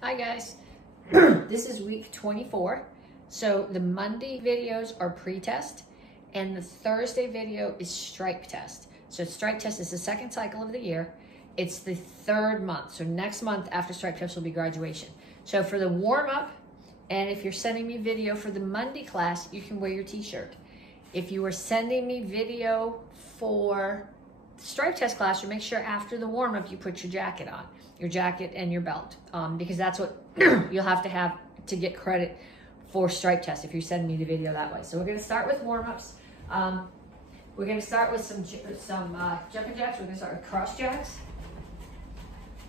Hi guys, this is week 24. So the Monday videos are pre-test and the Thursday video is stripe test. So stripe test is the second cycle of the year. It's the third month. So next month after stripe test will be graduation. So for the warm up, and if you're sending me video for the Monday class, you can wear your t-shirt. If you are sending me video for the stripe test class, you make sure after the warm up you put your jacket on. Your jacket and your belt, because that's what you'll have to get credit for stripe test if you're sending me the video that way. So we're gonna start with warm-ups. We're gonna start with some jumping jacks. We're gonna start with cross jacks.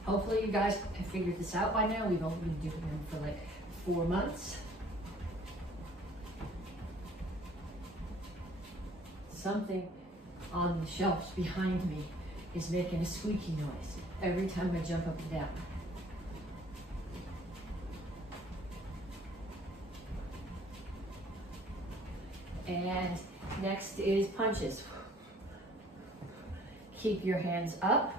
Hopefully you guys have figured this out by now. We've only been doing them for like 4 months. Something on the shelves behind me is making a squeaky noise every time I jump up and down. And next is punches. Keep your hands up.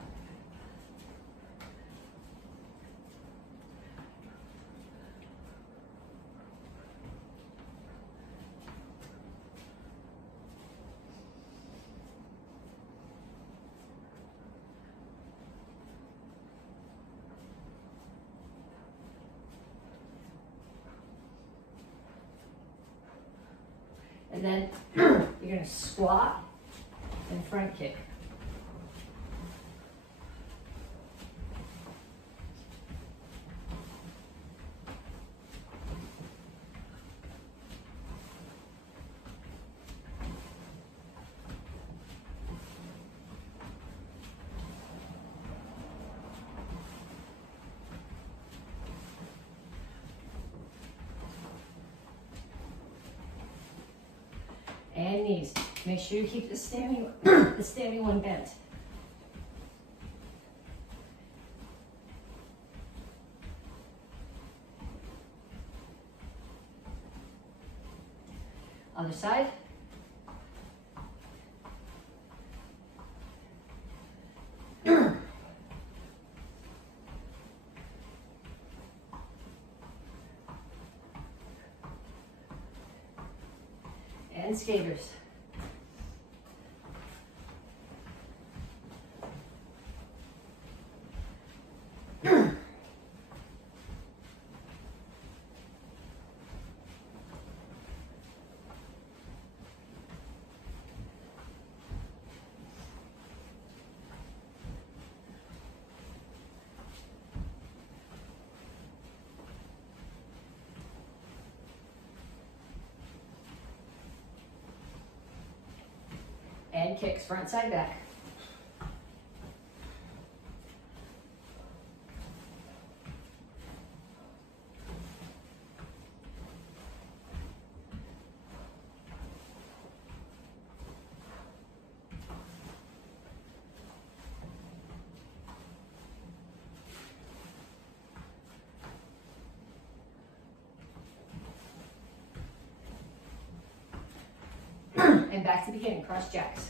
And then you're gonna squat and front kick. And knees. Make sure you keep the standing one bent. Other side. And skaters. And kicks front side back. And back to the beginning, cross jacks.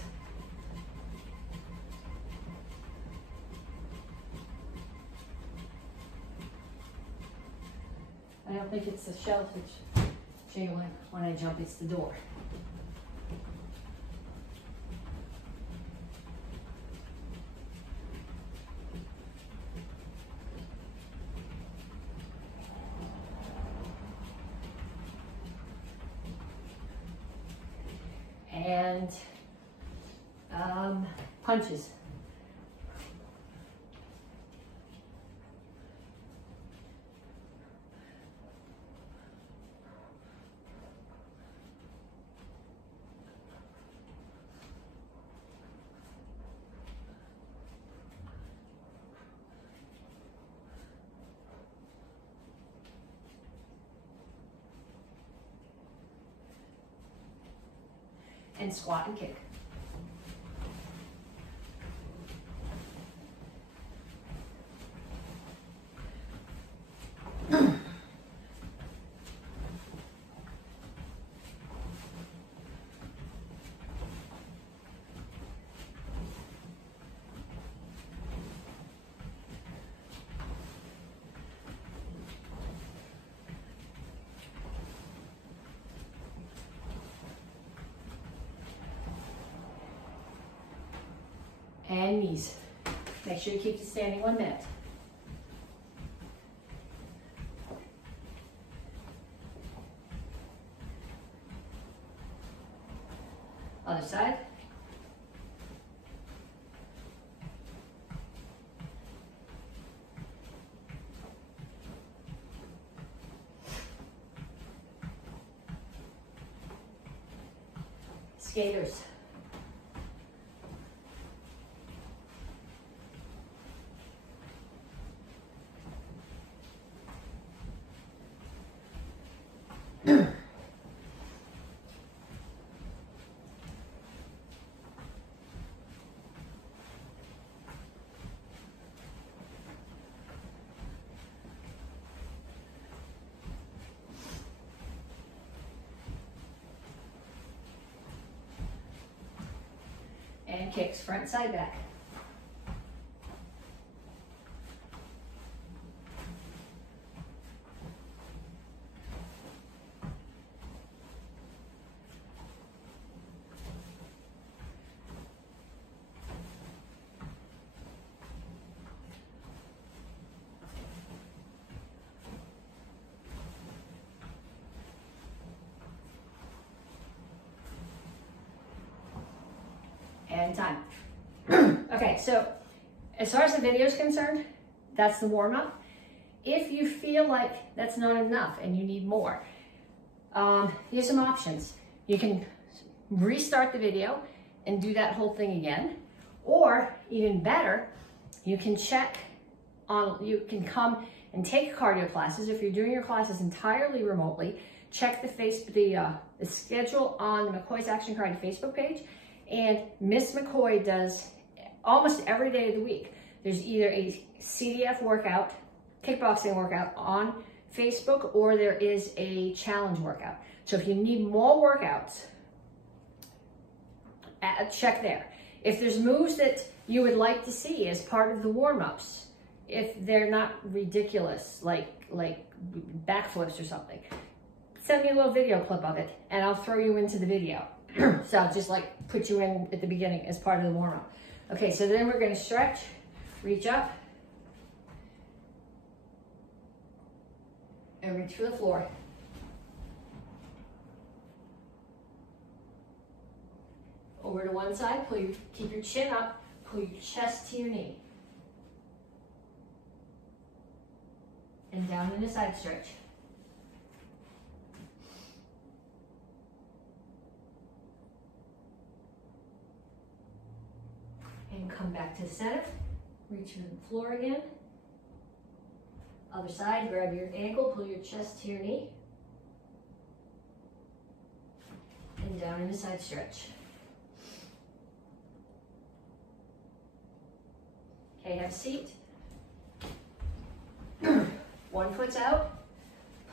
I don't think it's the shelf that's jiggling when I jump, it's the door. And punches. And squat and kick. And knees. Make sure you keep it standing 1 minute. Other side. Skaters. And kicks, front, side, back. And time. Okay, so as far as the video is concerned, that's the warm-up. If you feel like that's not enough and you need more, here's some options. You can restart the video and do that whole thing again, or even better, you can you can come and take cardio classes. If you're doing your classes entirely remotely, check the schedule on the McCoy's Action Karate Facebook page. And Miss McCoy does almost every day of the week. There's either a CDF workout, kickboxing workout on Facebook, or there is a challenge workout. So if you need more workouts, check there. If there's moves that you would like to see as part of the warm-ups, if they're not ridiculous, like backflips or something, send me a little video clip of it and I'll throw you into the video. So I'll just like put you in at the beginning as part of the warm-up. Okay, so then we're going to stretch, reach up, and reach for the floor. Over to one side, keep your chin up, pull your chest to your knee. And down in a side stretch. And come back to the center, reach for the floor again. Other side, grab your ankle, pull your chest to your knee. And down in a side stretch. Okay, have a seat. One foot's out,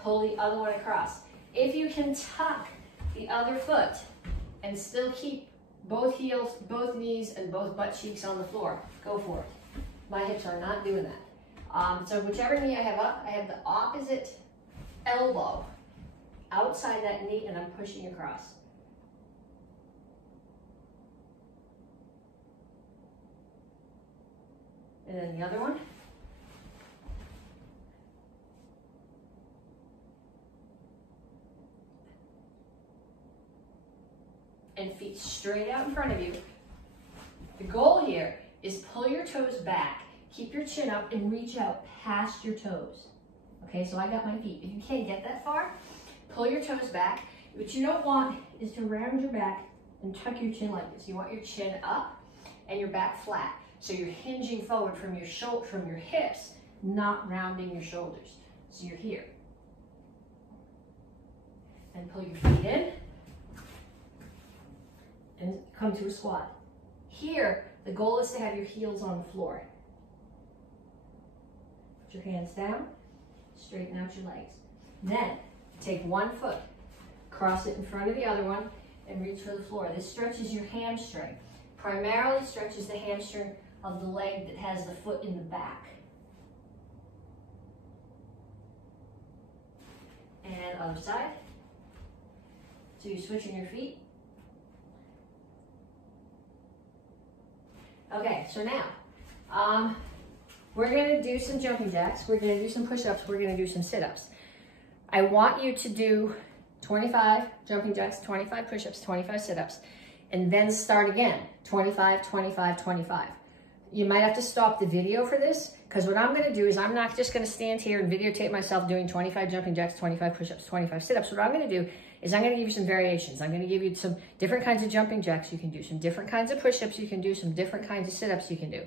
pull the other one across. If you can tuck the other foot and still keep both heels, both knees, and both butt cheeks on the floor, go for it. My hips are not doing that. So whichever knee I have up, I have the opposite elbow outside that knee and I'm pushing across. And then the other one. And feet straight out in front of you. The goal here is pull your toes back, keep your chin up, and reach out past your toes. Okay, so I got my feet. If you can't get that far, pull your toes back. What you don't want is to round your back and tuck your chin like this. You want your chin up and your back flat. So you're hinging forward from your hips, not rounding your shoulders. So you're here. And pull your feet in. And come to a squat. Here, the goal is to have your heels on the floor. Put your hands down, straighten out your legs. Then, take one foot, cross it in front of the other one, and reach for the floor. This stretches your hamstring. Primarily stretches the hamstring of the leg that has the foot in the back. And other side. So you're switching your feet. Okay, so now, we're gonna do some jumping jacks, we're gonna do some push-ups, we're gonna do some sit-ups. I want you to do 25 jumping jacks, 25 push-ups, 25 sit-ups, and then start again, 25, 25, 25. You might have to stop the video for this, because what I'm gonna do is I'm not just gonna stand here and videotape myself doing 25 jumping jacks, 25 push-ups, 25 sit-ups. What I'm gonna do is I'm gonna give you some variations. I'm gonna give you some different kinds of jumping jacks you can do, some different kinds of push-ups you can do, some different kinds of sit-ups you can do.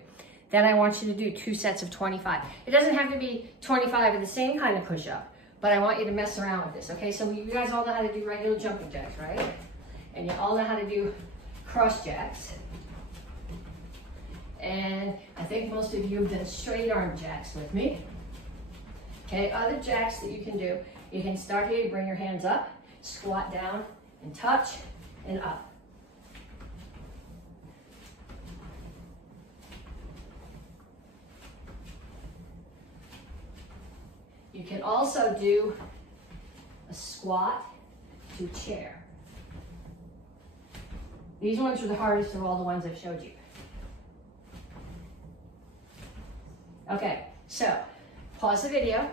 Then I want you to do 2 sets of 25. It doesn't have to be 25 of the same kind of push-up, but I want you to mess around with this, okay? So you guys all know how to do regular jumping jacks, right? And you all know how to do cross jacks. And I think most of you have done straight arm jacks with me. Okay, other jacks that you can do, you can start here, you bring your hands up, squat down and touch and up. You can also do a squat to chair. These ones are the hardest of all the ones I've showed you. Okay, so pause the video,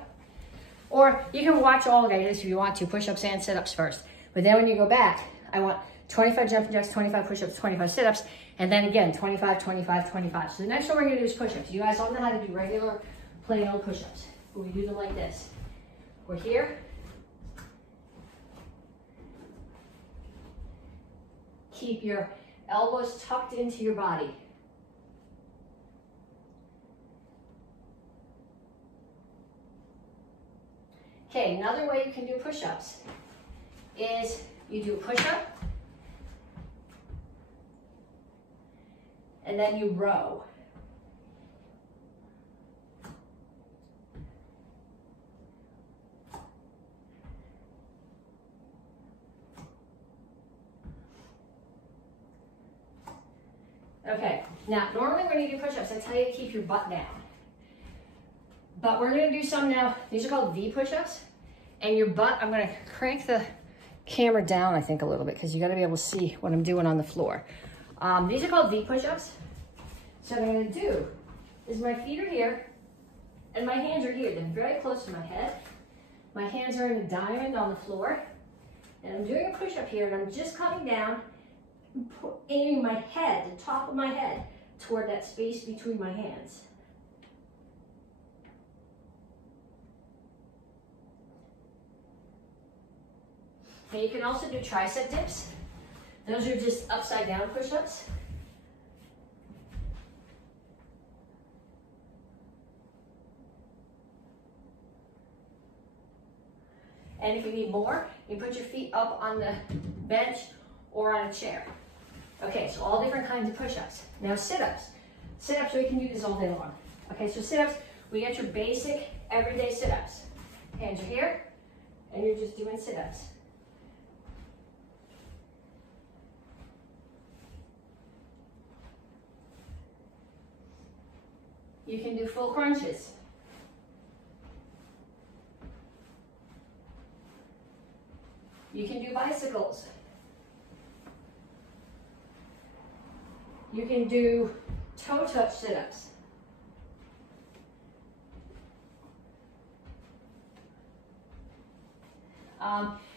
or you can watch all of this if you want to, push-ups and sit-ups first. But then when you go back, I want 25 jumping jacks, 25 push-ups, 25 sit-ups, and then again, 25, 25, 25. So the next one we're gonna do is push-ups. You guys all know how to do regular, plain old push-ups. But we do them like this. We're here. Keep your elbows tucked into your body. Okay, another way you can do push-ups is you do a push-up and then you row. Okay, now normally when you do push-ups, I tell you to keep your butt down. But we're gonna do some now, these are called V push-ups. And your butt, I'm gonna crank the camera down, I think, a little bit, because you gotta be able to see what I'm doing on the floor. These are called V push-ups. So what I'm gonna do is my feet are here, and my hands are here. They're very close to my head. My hands are in a diamond on the floor. And I'm doing a push-up here, and I'm just coming down, aiming my head, the top of my head, toward that space between my hands. And you can also do tricep dips. Those are just upside down push-ups. And if you need more, you put your feet up on the bench or on a chair. Okay, so all different kinds of push-ups. Now sit-ups. Sit-ups, we can do this all day long. Okay, so sit-ups, we get your basic everyday sit-ups. Hands are here, and you're just doing sit-ups. You can do full crunches. You can do bicycles. You can do toe touch sit-ups.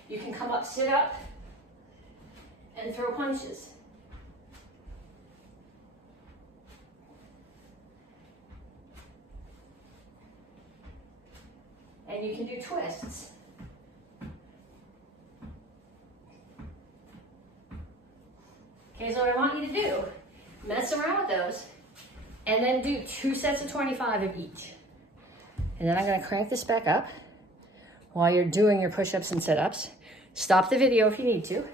You can come up, sit up, and throw punches. And you can do twists. Okay, so what I want you to do, mess around with those, and then do 2 sets of 25 of each. And then I'm gonna crank this back up while you're doing your push-ups and sit-ups. Stop the video if you need to.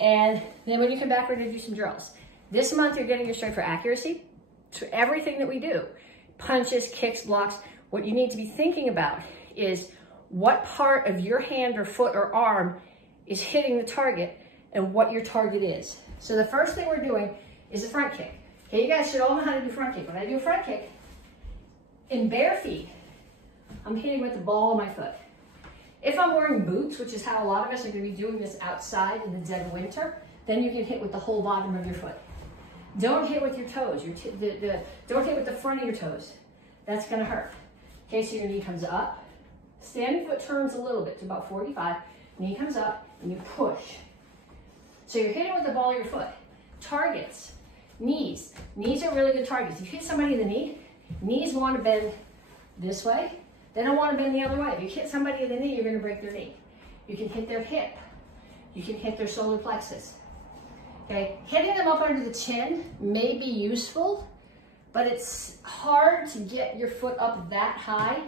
And then when you come back, we're gonna do some drills. This month, you're getting your strength for accuracy. So everything that we do, punches, kicks, blocks, what you need to be thinking about is what part of your hand or foot or arm is hitting the target and what your target is. So the first thing we're doing is a front kick. Okay, you guys should all know how to do front kick. When I do a front kick, in bare feet, I'm hitting with the ball of my foot. If I'm wearing boots, which is how a lot of us are gonna be doing this outside in the dead of winter, then you can hit with the whole bottom of your foot. Don't hit with your toes. Don't hit with the front of your toes. That's gonna hurt. Okay, so your knee comes up. Standing foot turns a little bit to about 45. Knee comes up and you push. So you're hitting with the ball of your foot. Targets, knees. Knees are really good targets. If you hit somebody in the knee, knees want to bend this way. They don't want to bend the other way. If you hit somebody in the knee, you're going to break their knee. You can hit their hip. You can hit their solar plexus. Okay, hitting them up under the chin may be useful, but it's hard to get your foot up that high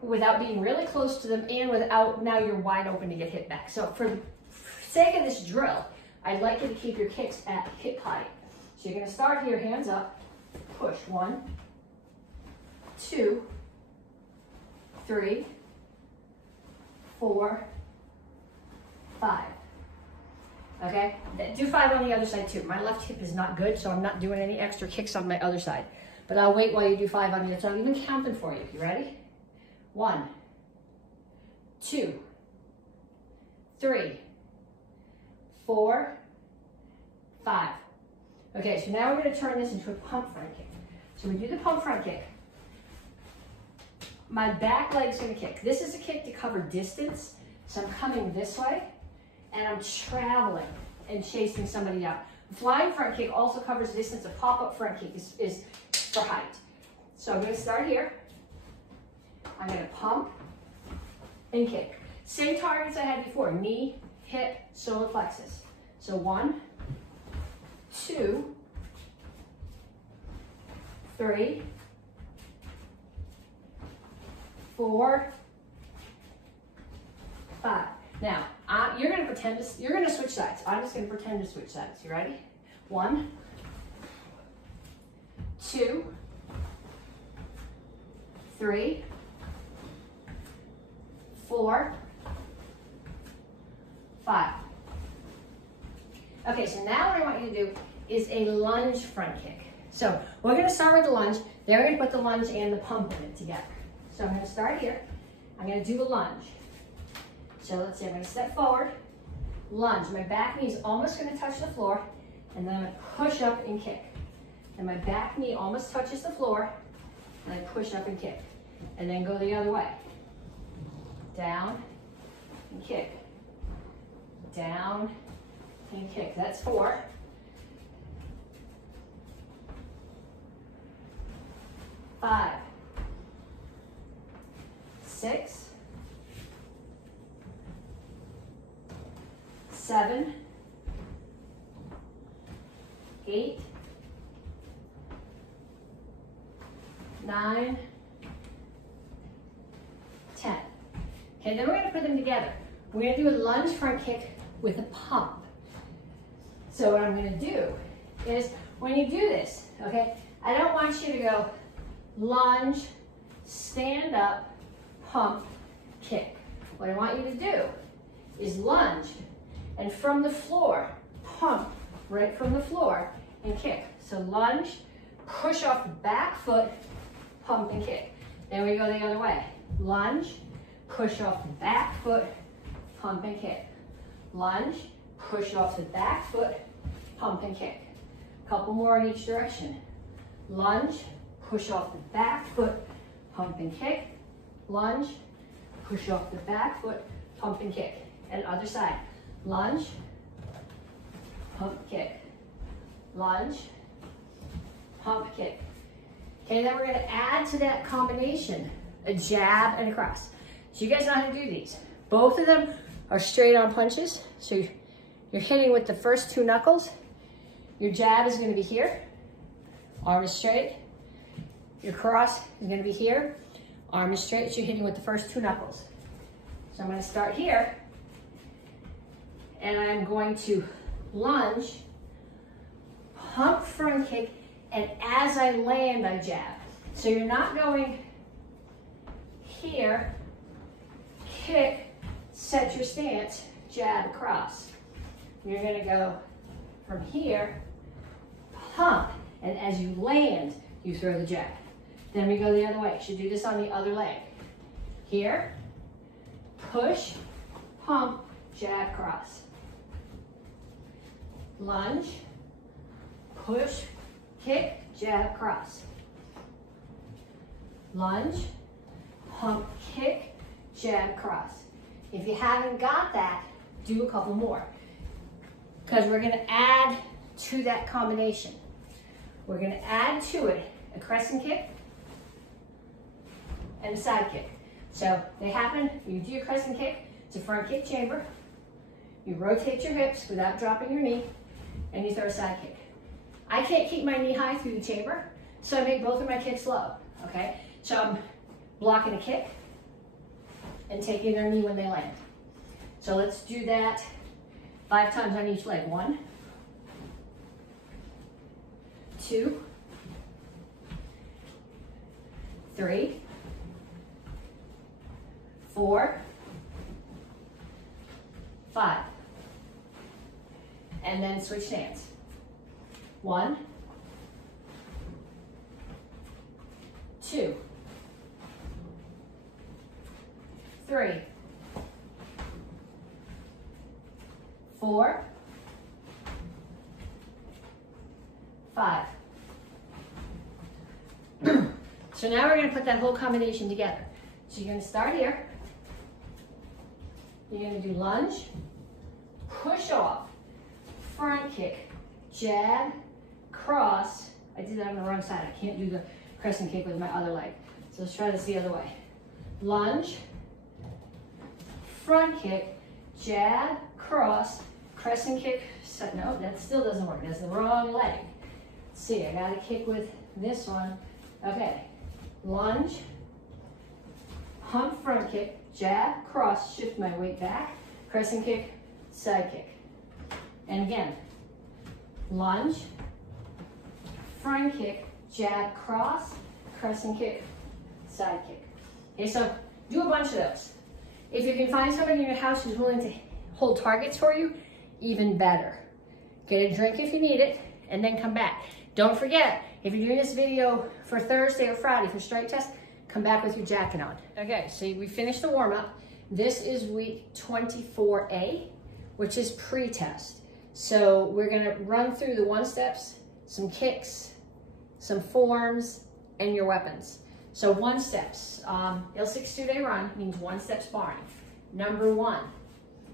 without being really close to them and without, now you're wide open to get hit back. So for the sake of this drill, I'd like you to keep your kicks at hip height. So you're gonna start here, hands up, push. 1, 2, 3, 4, 5. Okay, do 5 on the other side too. My left hip is not good, so I'm not doing any extra kicks on my other side. But I'll wait while you do 5 on the other side. I'm even counting for you. You ready? 1, 2, 3, 4, 5. Okay, so now we're going to turn this into a pump front kick. So we do the pump front kick. My back leg's going to kick. This is a kick to cover distance. So I'm coming this way, and I'm traveling and chasing somebody out. Flying front kick also covers distance. A pop-up front kick is for height. So I'm going to start here. I'm going to pump and kick. Same targets I had before. Knee, hip, solar plexus. So 1, 2, 3, 4, 5. Now, you're going to switch sides. I'm just going to pretend to switch sides. You ready? 1, 2, 3, 4, 5. Okay, so now what I want you to do is a lunge front kick. So we're going to start with the lunge. Then we're going to put the lunge and the pump in it together. So I'm going to start here. I'm going to do a lunge. So let's see, I'm going to step forward, lunge. My back knee is almost going to touch the floor, and then I'm going to push up and kick. And my back knee almost touches the floor, and I push up and kick. And then go the other way. Down and kick. Down and kick. That's 4. 5, 6, 7, 8, 9, 10. Okay, then we're going to put them together. We're going to do a lunge front kick with a pump. So what I'm going to do is, when you do this, okay, I don't want you to go lunge, stand up, pump, kick. What I want you to do is lunge, and from the floor, pump right from the floor and kick. So lunge, push off the back foot, pump and kick. Then we go the other way. Lunge, push off the back foot, pump and kick. Lunge, push off the back foot, pump and kick. Couple more in each direction. Lunge, push off the back foot, pump and kick. Lunge, push off the back foot, pump and kick. And other side. Lunge, pump, kick. Lunge, pump, kick. Okay, then we're going to add to that combination a jab and a cross. So you guys know how to do these. Both of them are straight on punches. So you're hitting with the first 2 knuckles. Your jab is going to be here. Arm is straight. Your cross is going to be here. Arm is straight. So you're hitting with the first 2 knuckles. So I'm going to start here. And I'm going to lunge, pump front kick, and as I land, I jab. So you're not going here, kick, set your stance, jab across. You're going to go from here, pump, and as you land, you throw the jab. Then we go the other way. Should do this on the other leg. Here, push, pump, jab, cross. Lunge, push, kick, jab, cross. Lunge, hump, kick, jab, cross. If you haven't got that, do a couple more. Because we're gonna add to that combination. We're gonna add to it a crescent kick and a side kick. So they happen, you do your crescent kick, it's a front kick chamber. You rotate your hips without dropping your knee, and you throw a side kick. I can't keep my knee high through the chamber, so I make both of my kicks low, okay? So I'm blocking a kick and taking their knee when they land. So let's do that 5 times on each leg. 1, 2, 3, 4, 5. And then switch hands. 1, 2, 3, 4, 5. So now we're going to put that whole combination together. So you're going to start here. You're going to do lunge, push off, front kick, jab, cross. I did that on the wrong side. I can't do the crescent kick with my other leg. So let's try this the other way. Lunge, front kick, jab, cross, crescent kick. No, that still doesn't work. That's the wrong leg. Let's see, I got to kick with this one. Okay, lunge, hump front kick, jab, cross, shift my weight back, crescent kick, side kick. And again, lunge, front kick, jab, cross, crescent kick, side kick. Okay, so do a bunch of those. If you can find somebody in your house who's willing to hold targets for you, even better. Get a drink if you need it, and then come back. Don't forget, if you're doing this video for Thursday or Friday for straight test, come back with your jacket on. Okay, so we finished the warm-up. This is week 24A, which is pre-test. So we're gonna run through the 1-steps, some kicks, some forms, and your weapons. So 1-steps, L6 2-day run means 1-step sparring. Number 1,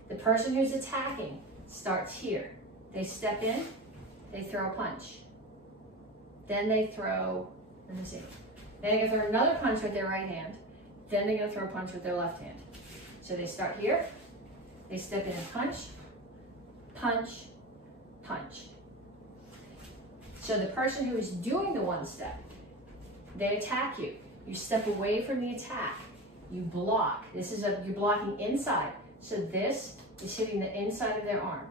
the person who's attacking starts here. They step in, they throw a punch. Then they throw, let me see. Then they're gonna throw another punch with their right hand. Then they're gonna throw a punch with their left hand. So they start here, they step in and punch, punch, punch. So the person who is doing the 1-step, they attack you. You step away from the attack. You block. You're blocking inside. So this is hitting the inside of their arm.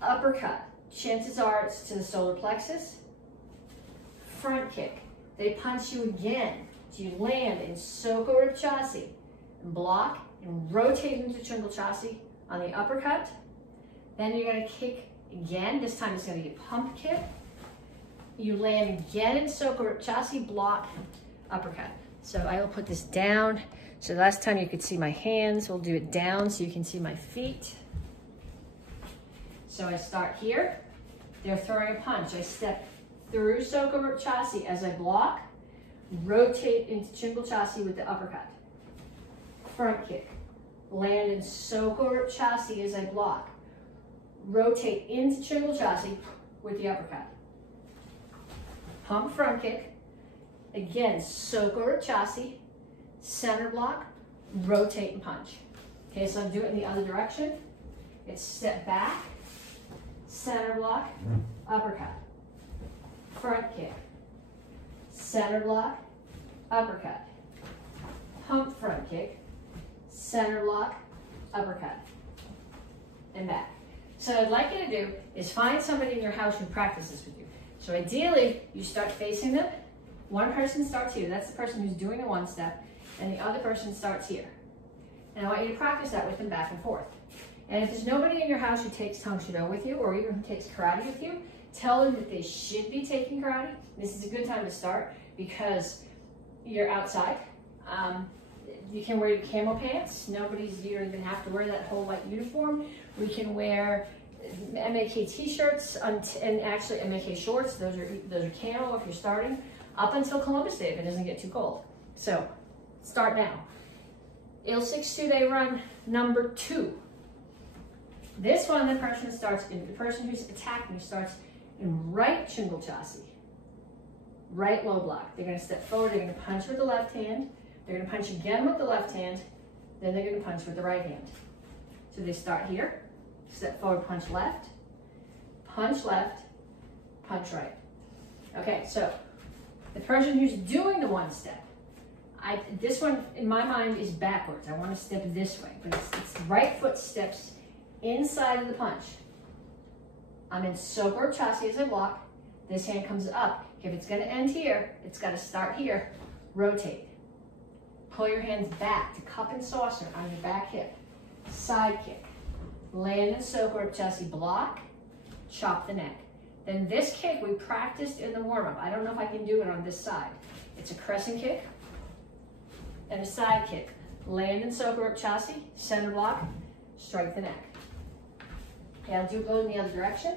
Uppercut. Chances are it's to the solar plexus. Front kick. They punch you again. So you land in Soko Rip Chassi and block and rotate into Tringle Chassi on the uppercut. Then you're going to kick again. This time it's going to be a pump kick. You land again in Soko Rip Chassi, block, uppercut. So I will put this down. So last time you could see my hands, we'll do it down so you can see my feet. So I start here. They're throwing a punch. I step through Soko Rip Chassi as I block, rotate into Tringle Chassi with the uppercut. Front kick. Land in Soko Rip Chassi as I block. Rotate into Tringle Chassi with the uppercut. Pump front kick. Again, Soko Rip Chassi, center block, rotate and punch. Okay, so I'm doing it in the other direction. It's step back, center block, uppercut. Front kick, center block, uppercut. Pump front kick, center block, uppercut, and back. So what I'd like you to do is find somebody in your house who practices with you. So ideally, you start facing them. One person starts here. That's the person who's doing the 1-step, and the other person starts here. And I want you to practice that with them back and forth. And if there's nobody in your house who takes Tang Soo Do with you, or even who takes karate with you, tell them that they should be taking karate. This is a good time to start because you're outside. You can wear your camo pants. You don't even have to wear that whole white uniform. We can wear MAK t-shirts and actually MAK shorts. Those are camo if you're starting, up until Columbus Day if it doesn't get too cold. So start now. Il-62 day run number 2. This one, the person who's attacking starts in right shingle chassis, right low block. They're going to step forward. They're going to punch with the left hand. They're going to punch again with the left hand. Then they're going to punch with the right hand. So they start here, step forward, punch left, punch right. Okay, so the person who's doing the one step, this one in my mind is backwards. I want to step this way, but it's right foot steps inside of the punch. I'm in soap chassis as I block. This hand comes up. If it's going to end here, it's got to start here. Rotate. Pull your hands back to cup and saucer on your back hip. Side kick. Land in soap chassis, block, chop the neck. Then this kick we practiced in the warm-up. I don't know if I can do it on this side. It's a crescent kick and a side kick. Land in soap chassis, center block, strike the neck. Okay, I'll go in the other direction.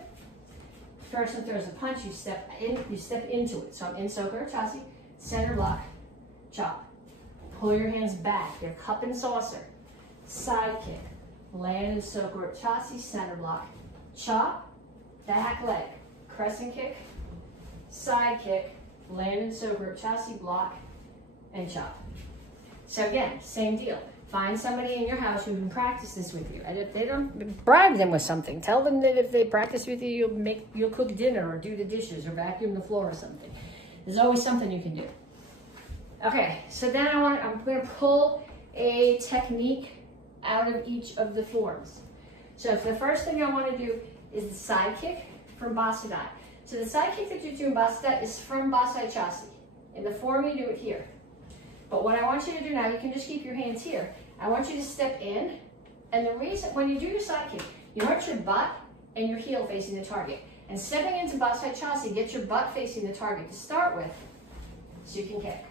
Person throws a punch, you step into it. So I'm in soap chassis, center block, chop. Pull your hands back. They're cup and saucer. Side kick. Land in soap chassis, center block, chop, back leg, crescent kick, side kick, land in soap chassis, block, and chop. So again, same deal. Find somebody in your house who can practice this with you. And if they don't, bribe them with something. Tell them that if they practice with you, you'll cook dinner or do the dishes or vacuum the floor or something. There's always something you can do. Okay, so then I'm going to pull a technique out of each of the forms. So the first thing I want to do is the side kick from Basudai. So the side kick that you do in Basudai is from Basudai chassis. In the form you do it here. But what I want you to do now, you can just keep your hands here. I want you to step in, and the reason, when you do your side kick, you want your butt and your heel facing the target. And stepping into Basudai chassis, get your butt facing the target to start with, so you can kick.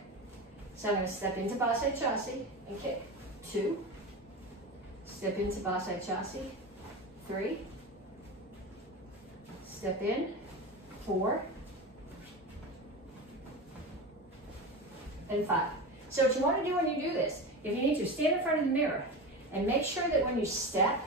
So I'm going to step into Basudai chassis and kick. 2. Step into Basudai chassis. 3. Step in. 4. And 5. So what you want to do when you do this, if you need to, stand in front of the mirror and make sure that when you step,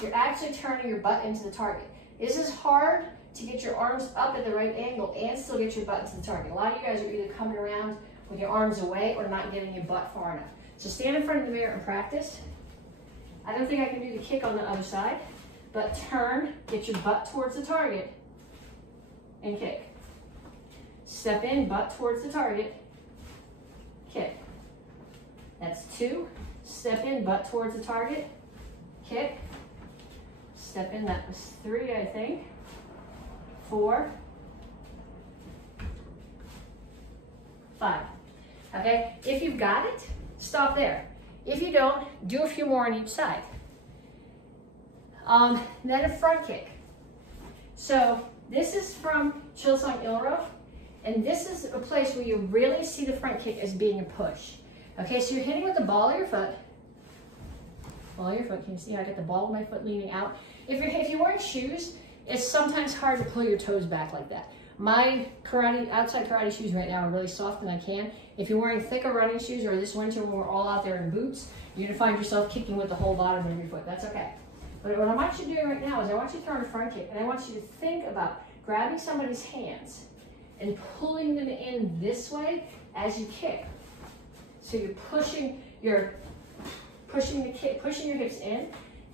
you're actually turning your butt into the target. This is hard to get your arms up at the right angle and still get your butt into the target. A lot of you guys are either coming around with your arms away or not getting your butt far enough. So stand in front of the mirror and practice. I don't think I can do the kick on the other side, but turn, get your butt towards the target, and kick. Step in, butt towards the target, kick. That's 2. Step in, butt towards the target, kick. Step in, that was 3, I think. 4. 5. Okay, if you've got it, stop there. If you don't, do a few more on each side. Then a front kick. So this is from Chilsung Ilro, and this is a place where you really see the front kick as being a push. Okay, so you're hitting with the ball of your foot. Ball of your foot, can you see how I got the ball of my foot leaning out? If you're wearing shoes, it's sometimes hard to pull your toes back like that. My outside karate shoes right now are really soft and I can. If you're wearing thicker running shoes, or this winter when we're all out there in boots, you're gonna find yourself kicking with the whole bottom of your foot. That's okay. But what I want you doing right now is I want you to throw a front kick, and I want you to think about grabbing somebody's hands and pulling them in this way as you kick. So you're pushing your hips in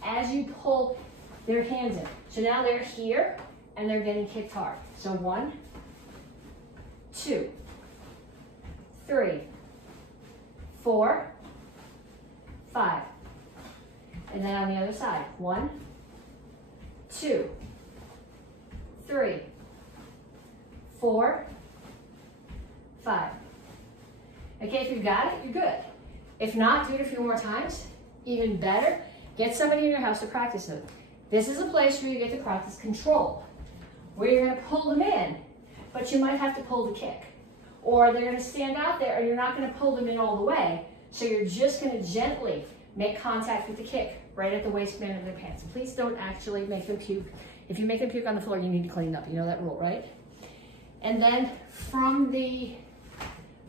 as you pull their hands in. So now they're here and they're getting kicked hard. So 1, 2, 3, 4, 5. And then on the other side, 1, 2, 3, 4, 5. Okay, if you've got it, you're good. If not, do it a few more times. Even better, get somebody in your house to practice them. This is a place where you get to practice control, where you're going to pull them in, but you might have to pull the kick. Or they're going to stand out there and you're not going to pull them in all the way, so you're just going to gently make contact with the kick right at the waistband of their pants. And please don't actually make them puke. If you make them puke on the floor, you need to clean up. You know that rule, right? And then from the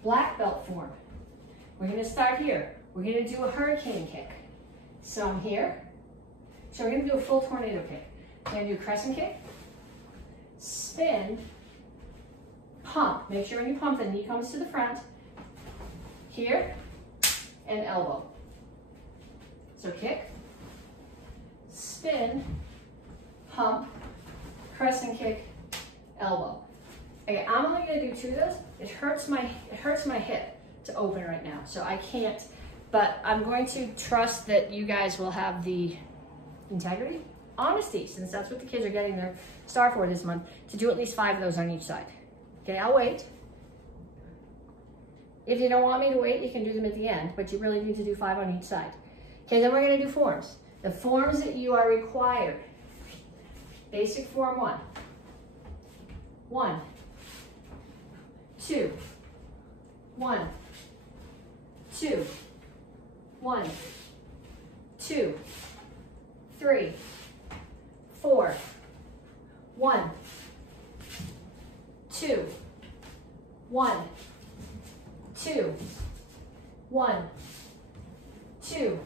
black belt form, we're going to start here. We're going to do a hurricane kick. So I'm here. So we're going to do a full tornado kick. We're going to do a crescent kick, spin, pump. Make sure when you pump, the knee comes to the front. Here, and elbow. So kick, spin, pump, crescent kick, elbow. Okay, I'm only going to do 2 of those. It hurts my hip to open right now, so I can't. But I'm going to trust that you guys will have the integrity, honesty, since that's what the kids are getting their star for this month, to do at least 5 of those on each side. Okay, I'll wait. If you don't want me to wait, you can do them at the end, but you really need to do 5 on each side. Okay, then we're going to do forms. The forms that you are required. Basic form 1. 1, 2, 1, 2, 1, 2, 3, 4, 1, 2, 1, 2, 1, 2,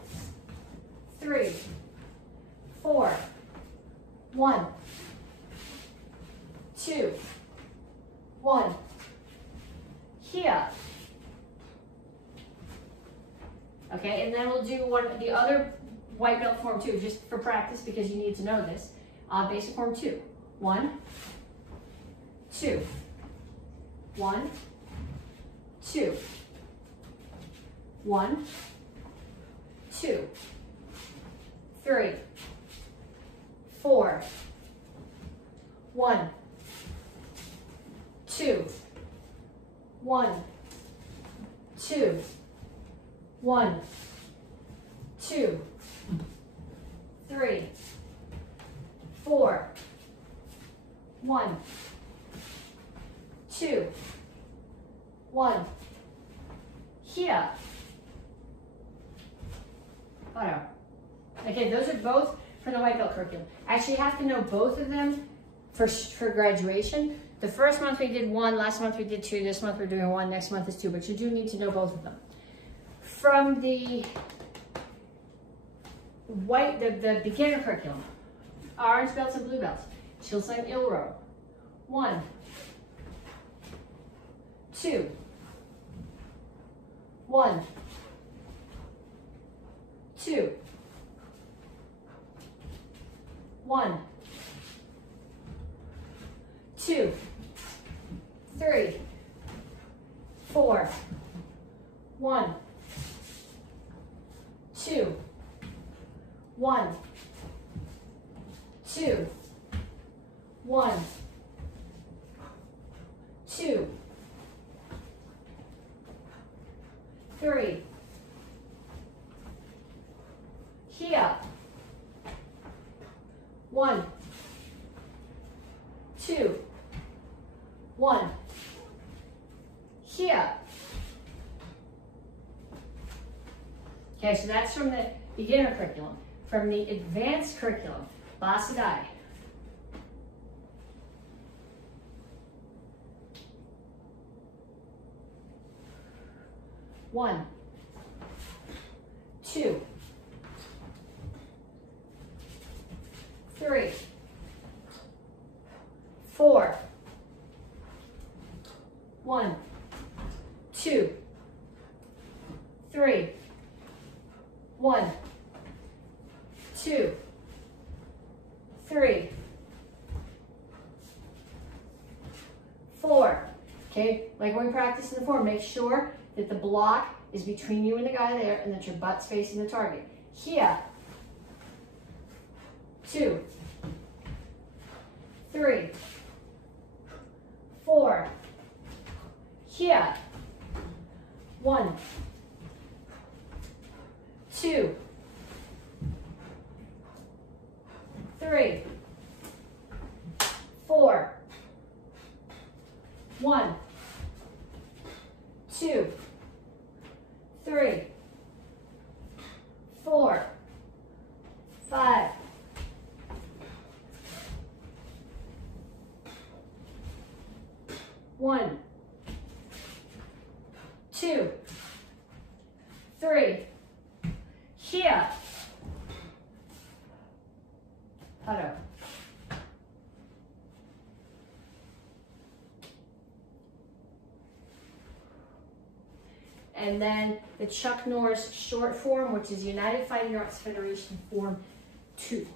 3, 4, 1, 2, 1. Here. Okay, and then we'll do the other white belt form 2, just for practice, because you need to know this. Basic form 2. 1, 2, 1, 2, 1, 2, 3, 4, 1, 2, 1, 2, 1, 2, 3, 4, 1, 2, 1. Here. Whatever. Okay, those are both for the white belt curriculum. Actually, you have to know both of them for graduation. The first month we did 1, last month we did 2, this month we're doing 1, next month is 2, but you do need to know both of them. From the the beginner curriculum, orange belts and blue belts, shield slang ill row. 1, 2, 1, 2, 1, 2, 3, 4, 1, 2, 1, 2, 1, 2, 3, here, 1, 2, 1, here. Okay, so that's from the beginner curriculum. From the advanced curriculum, Basadai. 1, 2, 3, 4, 1, 2, 3, 1, 2, 3, 4. Okay, like when we practice in the form, make sure that the block is between you and the guy there and that your butt's facing the target. Here, 2, 3, 4. Here, 1, 2, 3, 4, 1, 2, 3, 4, 5, 1, 2, 3, here, huddle. And then the Chuck Norris short form, which is United Fighting Arts Federation Form 2.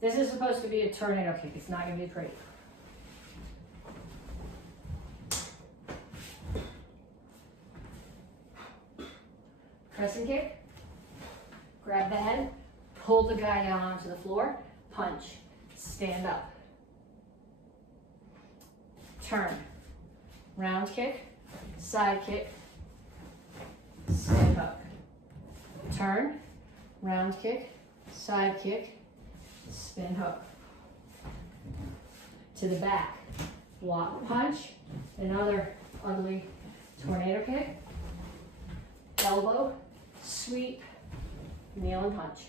This is supposed to be a tornado kick. It's not going to be pretty. Crescent kick. Grab the head. Pull the guy down onto the floor. Punch. Stand up. Turn. Round kick. Side kick. Stand up. Turn. Round kick. Side kick. Spin hook. To the back. Walk punch. Another ugly tornado kick. Elbow. Sweep. Kneel and punch.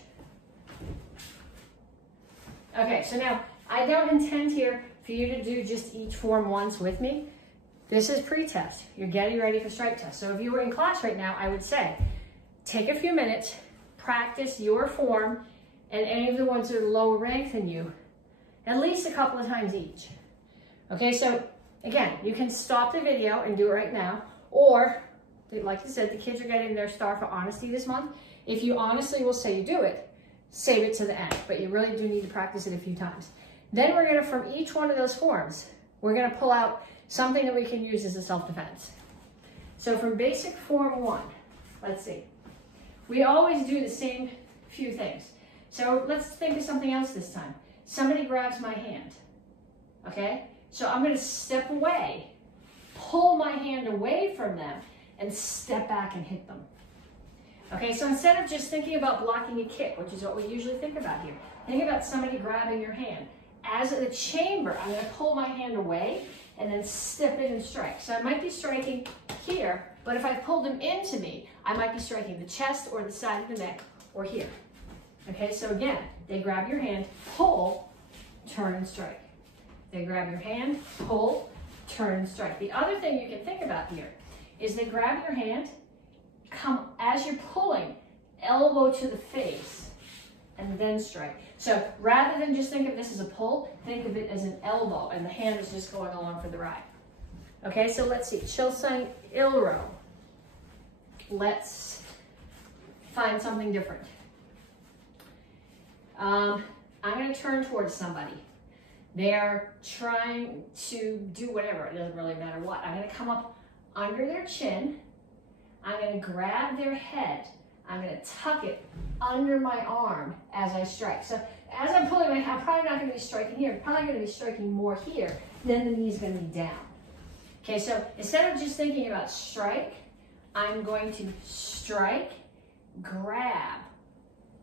Okay, so now I don't intend here for you to do just each form once with me. This is pre-test. You're getting ready for strike test. So if you were in class right now, I would say, take a few minutes, practice your form and any of the ones that are lower ranked than you, at least a couple of times each. Okay, so again, you can stop the video and do it right now, or like I said, the kids are getting their star for honesty this month. If you honestly will say you do it, save it to the end, but you really do need to practice it a few times. Then we're gonna, from each one of those forms, we're gonna pull out something that we can use as a self-defense. So from basic form 1, let's see. We always do the same few things. So let's think of something else this time. Somebody grabs my hand, okay? So I'm gonna step away, pull my hand away from them, and step back and hit them. Okay, so instead of just thinking about blocking a kick, which is what we usually think about here, think about somebody grabbing your hand. As a chamber, I'm gonna pull my hand away and then step in and strike. So I might be striking here, but if I pulled them into me, I might be striking the chest or the side of the neck or here. Okay, so again, they grab your hand, pull, turn and strike. They grab your hand, pull, turn and strike. The other thing you can think about here is they grab your hand, come as you're pulling, elbow to the face, and then strike. So rather than just think of this as a pull, think of it as an elbow, and the hand is just going along for the ride. Okay, so let's see, Chilsung Ilro. Let's find something different. I'm going to turn towards somebody. They're trying to do whatever. It doesn't really matter what. I'm going to come up under their chin. I'm going to grab their head. I'm going to tuck it under my arm as I strike. So as I'm pulling my hand, I'm probably not going to be striking here. I'm probably going to be striking more here. Then the knee's going to be down. Okay, so instead of just thinking about strike, I'm going to strike, grab,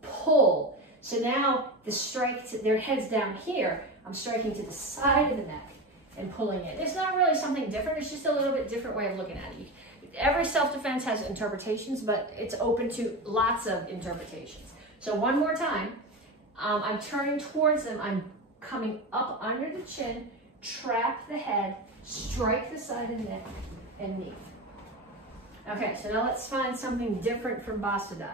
pull. So now the strike, their head's down here. I'm striking to the side of the neck and pulling it. It's not really something different. It's just a little bit different way of looking at it. Every self-defense has interpretations, but it's open to lots of interpretations. So one more time, I'm turning towards them. I'm coming up under the chin, trap the head, strike the side of the neck, and knee. Okay, so now let's find something different from Bastadai.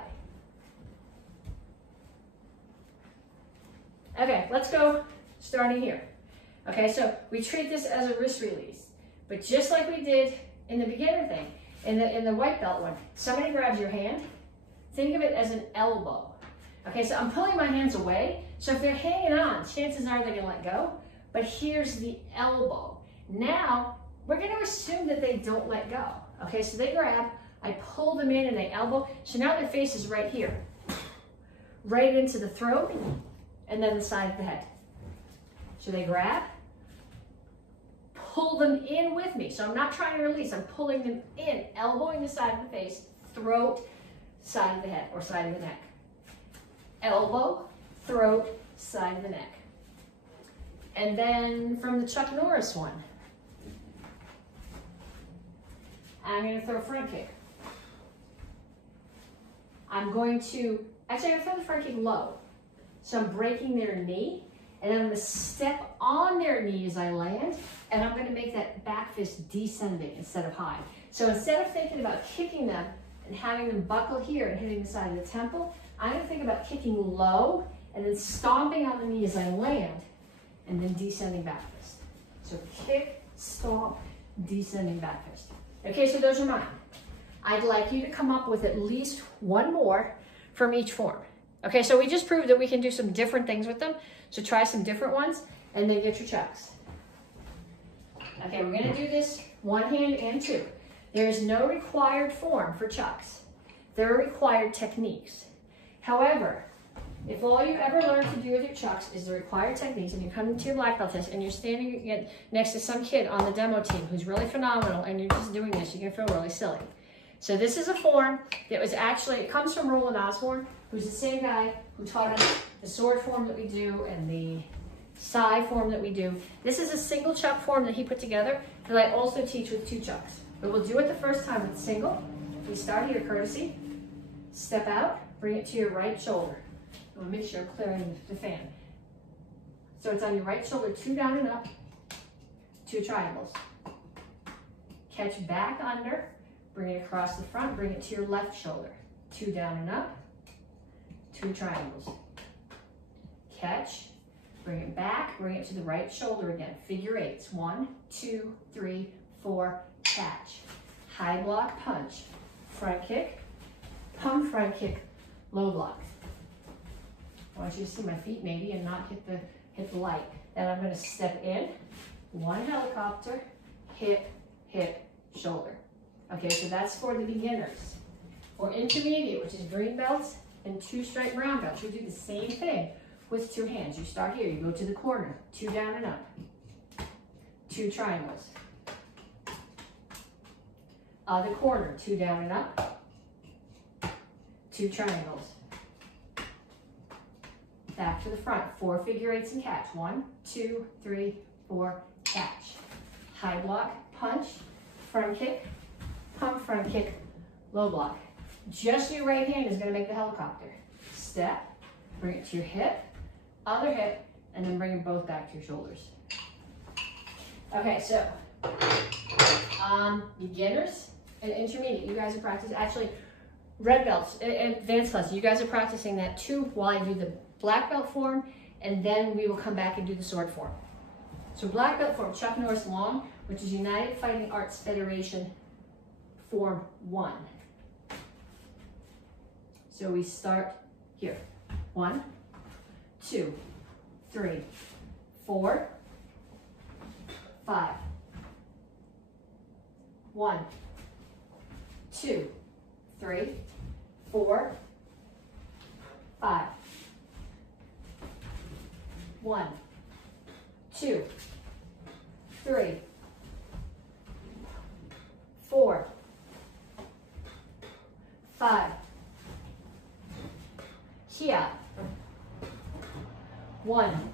Okay, let's go starting here. Okay, so we treat this as a wrist release, but just like we did in the beginner thing, in the white belt one, somebody grabs your hand, think of it as an elbow. Okay, so I'm pulling my hands away, so if they're hanging on, chances are they're gonna let go, but here's the elbow. Now, we're gonna assume that they don't let go. Okay, so they grab, I pull them in and they elbow, so now their face is right here, right into the throat, and then the side of the head. So they grab, pull them in with me. So I'm not trying to release, I'm pulling them in, elbowing the side of the face, throat, side of the head, or side of the neck. Elbow, throat, side of the neck. And then from the Chuck Norris one, I'm going to throw a front kick. I'm going to throw the front kick low. So I'm breaking their knee, and I'm going to step on their knee as I land, and I'm going to make that back fist descending instead of high. So instead of thinking about kicking them and having them buckle here and hitting the side of the temple, I'm going to think about kicking low and then stomping on the knee as I land, and then descending back fist. So kick, stomp, descending back fist. Okay, so those are mine. I'd like you to come up with at least one more from each form. Okay, so we just proved that we can do some different things with them. So try some different ones and then get your chucks. Okay, we're gonna do this one hand and two. There is no required form for chucks. There are required techniques. However, if all you ever learn to do with your chucks is the required techniques, and you come to your black belt test and you're standing next to some kid on the demo team who's really phenomenal and you're just doing this, you're gonna feel really silly. So this is a form that was actually, it comes from Roland Osborne, who's the same guy who taught us the sword form that we do and the side form that we do. This is a single chuck form that he put together that I also teach with two chucks. But we'll do it the first time with single. We start here, courtesy, step out, bring it to your right shoulder. I'm gonna make sure I'm clearing the fan. So it's on your right shoulder, 2 down and up, 2 triangles. Catch back under, bring it across the front, bring it to your left shoulder, 2 down and up, 2 triangles. Catch, bring it back, bring it to the right shoulder again. Figure 8s, 1, 2, 3, 4, catch. High block, punch, front kick, pump front kick, low block. I want you to see my feet maybe and not hit the light. Then I'm going to step in, 1 helicopter, hip, hip, shoulder. Okay, so that's for the beginners. For intermediate, which is green belts and 2 stripe brown belts, you do the same thing with 2 hands. You start here, you go to the corner, 2 down and up, 2 triangles. Other corner, 2 down and up, 2 triangles. Back to the front, 4 figure 8s and catch. 1, 2, 3, 4, catch. High block, punch, front kick, pump front kick, low block. Just your right hand is going to make the helicopter. Step, bring it to your hip, other hip, and then bring them both back to your shoulders. Okay, so beginners and intermediate, you guys are practicing, actually red belts, advanced class, you guys are practicing that too while I do the black belt form, and then we will come back and do the sword form. So black belt form, Chuck Norris long, which is United Fighting Arts Federation form 1. So we start here. 1, 2, 3, 4, 5. 1, 2, 3, 4, 5. 1, 2, 3, 4, 5. Here. 1,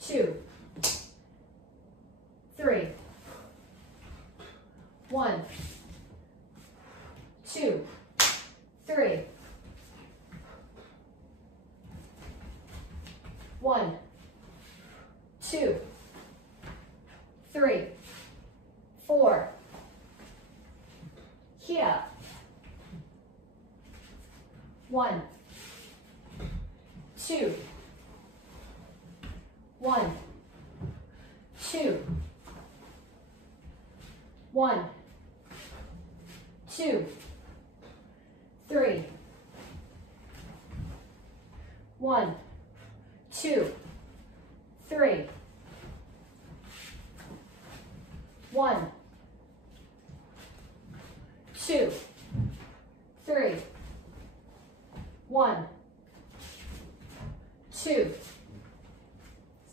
2, 3. 1, 2, 3. 1, 2, 3, 4. Here. 1, 2, 1, 2, 1, 2, 3. 1, 2, 3. 1, 2, 3. 1, 2,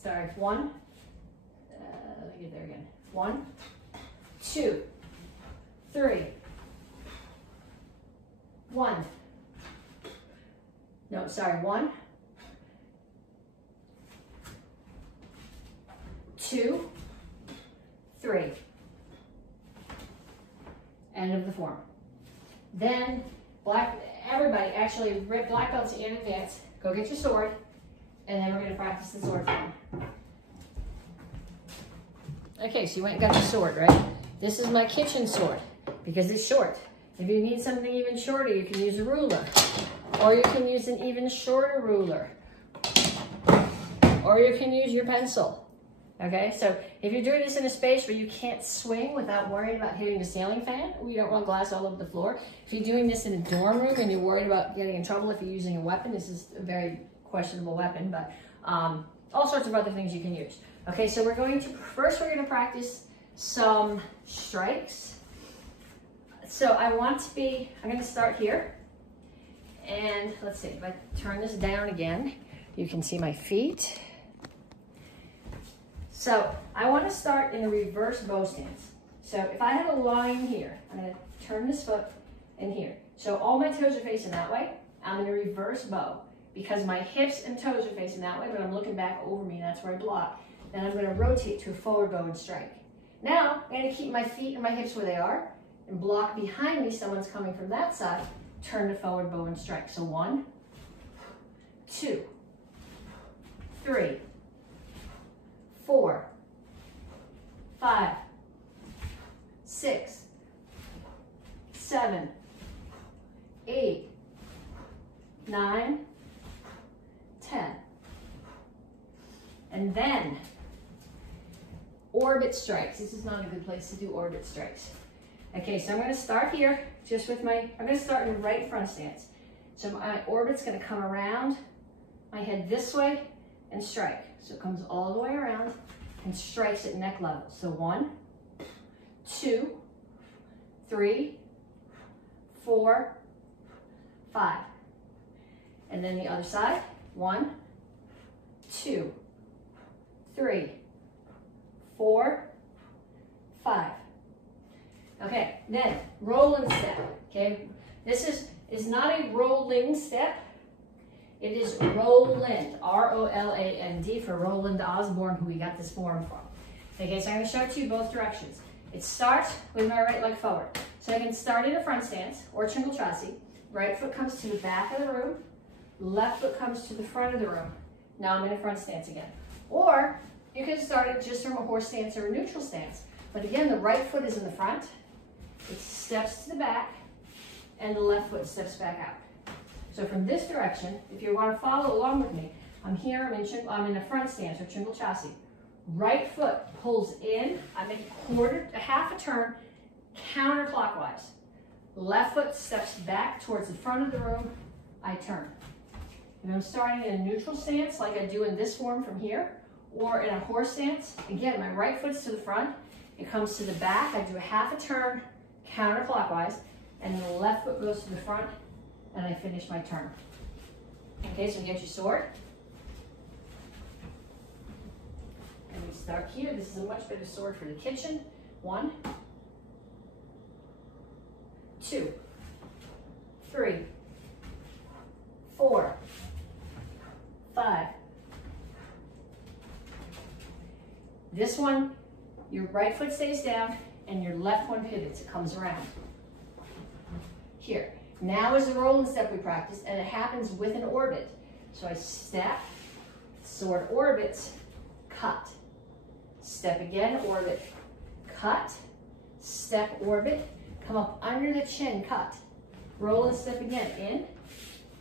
Sorry, 1. Let me get there again. 1, 2, 3. 1. No, sorry, 1, 2, 3. End of the form. Then everybody, actually, black belts in advance, go get your sword, and then we're going to practice the sword form. Okay, so you went and got your sword, right? This is my kitchen sword because it's short. If you need something even shorter, you can use a ruler, or you can use an even shorter ruler, or you can use your pencil. Okay, so if you're doing this in a space where you can't swing without worrying about hitting the ceiling fan, we don't want glass all over the floor. If you're doing this in a dorm room and you're worried about getting in trouble if you're using a weapon, this is a very questionable weapon, but all sorts of other things you can use. Okay, so we're going to practice some strikes. So I'm going to start here. And let's see, if I turn this down again, you can see my feet. So I want to start in a reverse bow stance. So if I have a line here, I'm going to turn this foot in here. So all my toes are facing that way. I'm in a reverse bow because my hips and toes are facing that way, but I'm looking back over me, and that's where I block. Then I'm going to rotate to a forward bow and strike. Now I'm going to keep my feet and my hips where they are and block behind me. Someone's coming from that side. Turn to forward bow and strike. So 1, 2, 3, 4, 5, 6, 7, 8, 9, 10. And then orbit strikes. This is not a good place to do orbit strikes. Okay, so I'm going to start here just with I'm going to start in right front stance. So my orbit's going to come around my head this way and strike. So it comes all the way around and strikes at neck level. So 1, 2, 3, 4, 5. And then the other side. 1, 2, 3, 4, 5. Okay, then rolling step. Okay, this is not a rolling step. It is Roland, R-O-L-A-N-D, for Roland Osborne, who we got this form from. Okay, so I'm going to show it to you both directions. It starts with my right leg forward. So I can start in a front stance or chingle chassis. Right foot comes to the back of the room. Left foot comes to the front of the room. Now I'm in a front stance again. Or you can start it just from a horse stance or a neutral stance. But again, the right foot is in the front. It steps to the back, and the left foot steps back out. So from this direction, if you want to follow along with me, I'm here, I'm in a front stance or chingle chassis. Right foot pulls in, I make a half a turn counterclockwise. Left foot steps back towards the front of the room, I turn. And I'm starting in a neutral stance like I do in this form from here, or in a horse stance. Again, my right foot's to the front, it comes to the back, I do a half a turn counterclockwise, and then the left foot goes to the front, and I finish my turn. Okay, so get your sword. And we start here. This is a much better sword for the kitchen. 1, 2, 3, 4, 5. This one, your right foot stays down and your left one pivots. It comes around. Here. Now is the rolling step we practiced, and it happens with an orbit. So I step, sword orbits, cut. Step again, orbit, cut, step, orbit, come up under the chin, cut. Roll and step again, in,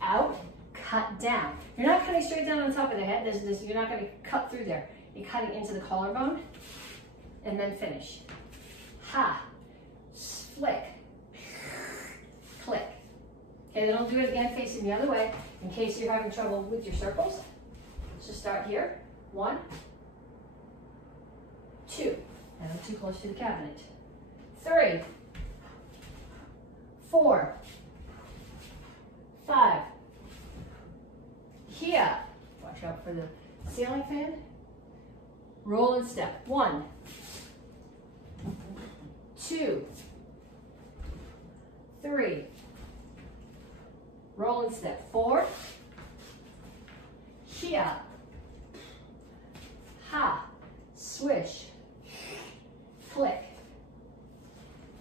out, cut down. You're not cutting straight down on top of the head. You're not going to cut through there. You're cutting into the collarbone, and then finish. Ha, flick, click. Okay, then I'll do it again facing the other way in case you're having trouble with your circles. So start here. 1, 2, and I'm too close to the cabinet. 3, 4, 5. Here. Watch out for the ceiling fan. roll and step. 1, 2, 3, roll and step. 4, here, ha, swish, flick.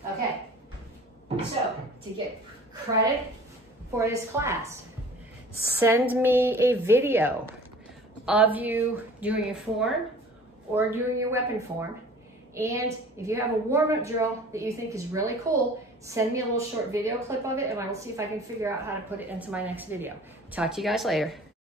Okay, so to get credit for this class, send me a video of you doing your form or doing your weapon form. And if you have a warm-up drill that you think is really cool, send me a little short video clip of it and I will see if I can figure out how to put it into my next video. Talk to you guys later.